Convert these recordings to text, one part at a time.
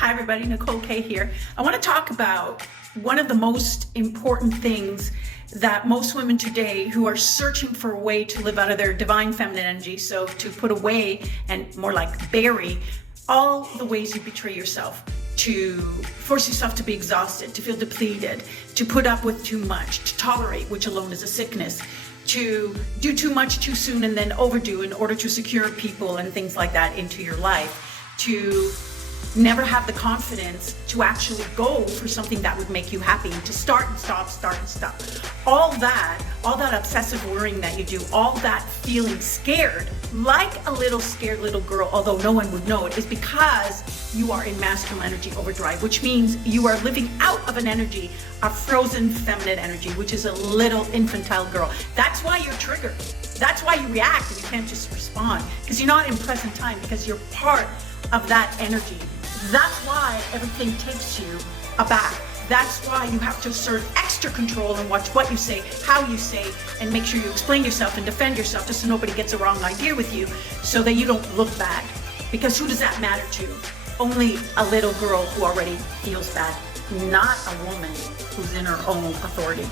Hi everybody, Nicole K here. I want to talk about one of the most important things that most women today who are searching for a way to live out of their divine feminine energy, so to put away and more like bury all the ways you betray yourself, to force yourself to be exhausted, to feel depleted, to put up with too much, to tolerate, which alone is a sickness, to do too much too soon and then overdo in order to secure people and things like that into your life, to never have the confidence to actually go for something that would make you happy, to start and stop. All that obsessive worrying that you do, all that feeling scared, like a little scared little girl, although no one would know it, is because you are in masculine energy overdrive, which means you are living out of an energy, a frozen feminine energy, which is a little infantile girl. That's why you're triggered. That's why you react and you can't just respond, because you're not in present time, because you're part of that energy. That's why everything takes you aback. That's why you have to assert extra control and watch what you say, how you say, and make sure you explain yourself and defend yourself just so nobody gets a wrong idea with you, so that you don't look bad. Because who does that matter to? Only a little girl who already feels bad, not a woman who's in her own authority.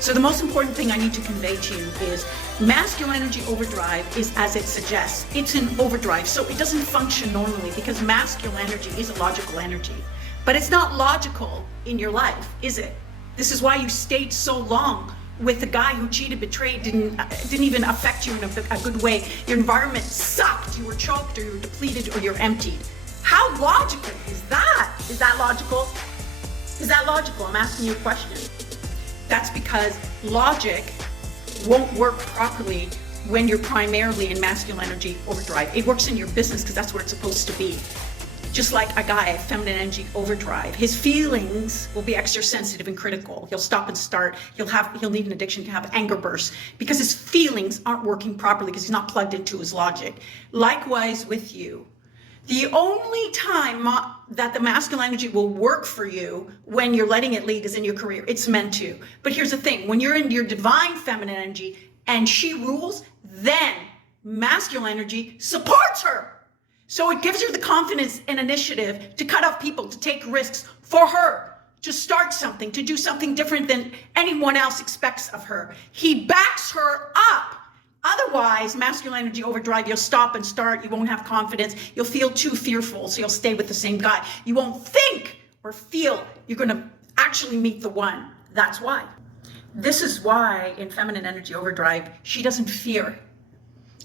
So the most important thing I need to convey to you is masculine energy overdrive is as it suggests. It's in overdrive, so it doesn't function normally, because masculine energy is a logical energy. But it's not logical in your life, is it? This is why you stayed so long with the guy who cheated, betrayed, didn't even affect you in a good way. Your environment sucked, you were choked, or you were depleted, or you're emptied. How logical is that? Is that logical? Is that logical? I'm asking you a question. That's because logic won't work properly when you're primarily in masculine energy overdrive. It works in your business because that's where it's supposed to be. Just like a guy, feminine energy overdrive, his feelings will be extra sensitive and critical. He'll stop and start. He'll need an addiction to have anger bursts because his feelings aren't working properly because he's not plugged into his logic. Likewise with you. The only time that the masculine energy will work for you when you're letting it lead is in your career. It's meant to. But here's the thing. When you're in your divine feminine energy and she rules, then masculine energy supports her. So it gives her the confidence and initiative to cut off people, to take risks for her, to start something, to do something different than anyone else expects of her. He backs her up. Otherwise, masculine energy overdrive, you'll stop and start, you won't have confidence, you'll feel too fearful, so you'll stay with the same guy. You won't think or feel you're going to actually meet the one. That's why. This is why in feminine energy overdrive, she doesn't fear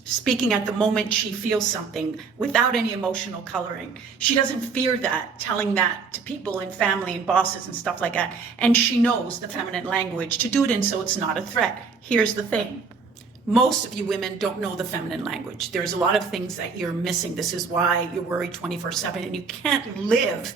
speaking at the moment she feels something without any emotional coloring. She doesn't fear that, telling that to people and family and bosses and stuff like that. And she knows the feminine language to do it in, so it's not a threat. Here's the thing. Most of you women don't know the feminine language. There's a lot of things that you're missing. This is why you're worried 24/7 and you can't live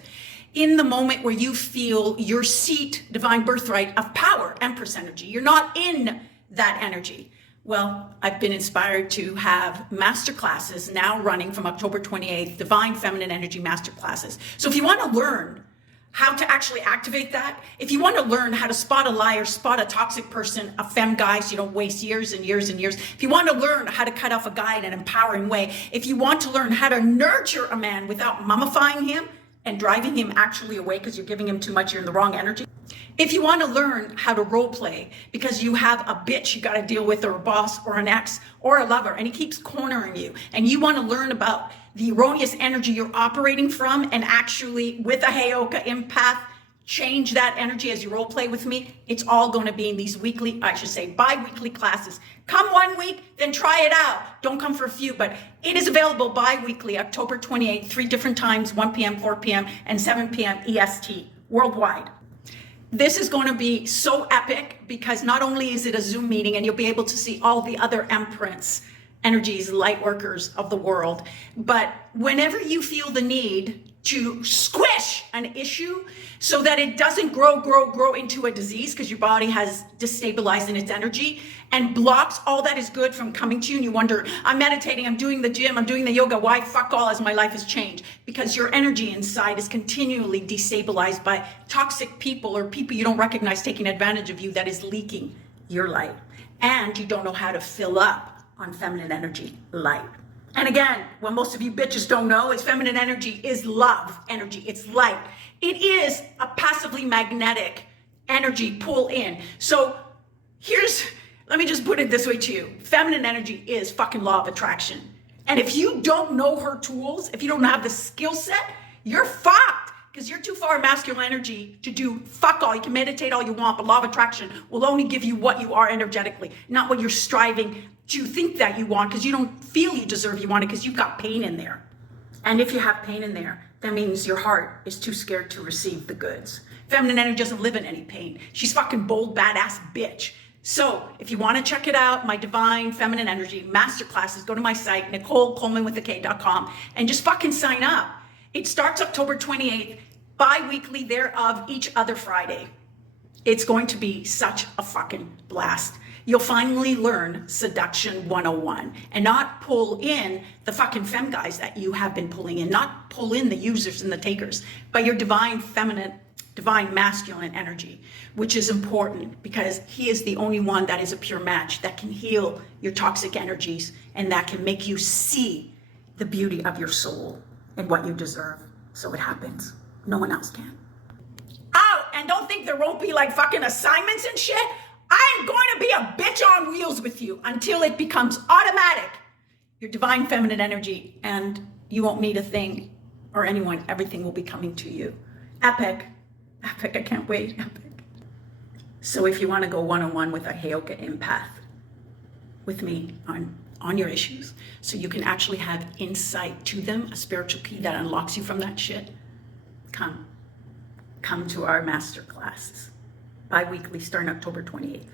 in the moment where you feel your seat, divine birthright of power, Empress energy. You're not in that energy. Well, I've been inspired to have masterclasses now running from October 28th, divine feminine energy masterclasses. So if you want to learn how to actually activate that, if you want to learn how to spot a liar, spot a toxic person, a femme guy, so you don't waste years and years and years, if you want to learn how to cut off a guy in an empowering way, if you want to learn how to nurture a man without mummifying him and driving him actually away because you're giving him too much, you're in the wrong energy. If you want to learn how to role play because you have a bitch you got to deal with, or a boss or an ex or a lover, and he keeps cornering you, and you want to learn about the erroneous energy you're operating from and actually with a HEYOKA empath change that energy as you role play with me, it's all going to be in these weekly, I should say bi-weekly classes. Come 1 week, then try it out. Don't come for a few, but it is available bi-weekly, October 28th, 3 different times, 1 p.m., 4 p.m., and 7 p.m. EST, worldwide. This is going to be so epic because not only is it a Zoom meeting and you'll be able to see all the other Empress energies, light workers of the world, but whenever you feel the need to squish an issue so that it doesn't grow into a disease because your body has destabilized in its energy and blocks all that is good from coming to you, and you wonder, I'm meditating, I'm doing the gym, I'm doing the yoga, why fuck all as my life has changed? Because your energy inside is continually destabilized by toxic people or people you don't recognize taking advantage of you that is leaking your light. And you don't know how to fill up on feminine energy light. And again, what most of you bitches don't know is feminine energy is love energy. It's light. It is a passively magnetic energy pull in. So let me just put it this way to you. Feminine energy is fucking law of attraction. And if you don't know her tools, if you don't have the skill set, you're fucked. Because you're too far in masculine energy to do fuck all. You can meditate all you want, but law of attraction will only give you what you are energetically, not what you're striving to think that you want, because you don't feel you deserve you want it because you've got pain in there. And if you have pain in there, that means your heart is too scared to receive the goods. Feminine energy doesn't live in any pain. She's fucking bold, badass bitch. So if you want to check it out, my Divine Feminine Energy Masterclasses, go to my site, NicoleColemanWithAK.com, and just fucking sign up. It starts October 28th, bi-weekly thereof, each other Friday. It's going to be such a fucking blast. You'll finally learn Seduction 101 and not pull in the fucking femme guys that you have been pulling in, not pull in the users and the takers, but your divine feminine, divine masculine energy, which is important because he is the only one that is a pure match that can heal your toxic energies and that can make you see the beauty of your soul and what you deserve. So it happens. No one else can. Oh, and don't think there won't be like fucking assignments and shit. I'm going to be a bitch on wheels with you until it becomes automatic. Your divine feminine energy, and you won't need a thing or anyone. Everything will be coming to you. Epic. Epic. I can't wait. Epic. So if you want to go one-on-one with a HEYOKA empath with me on your issues, so you can actually have insight to them, a spiritual key that unlocks you from that shit, come to our master classes. Bi-weekly starting October 28th.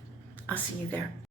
I'll see you there.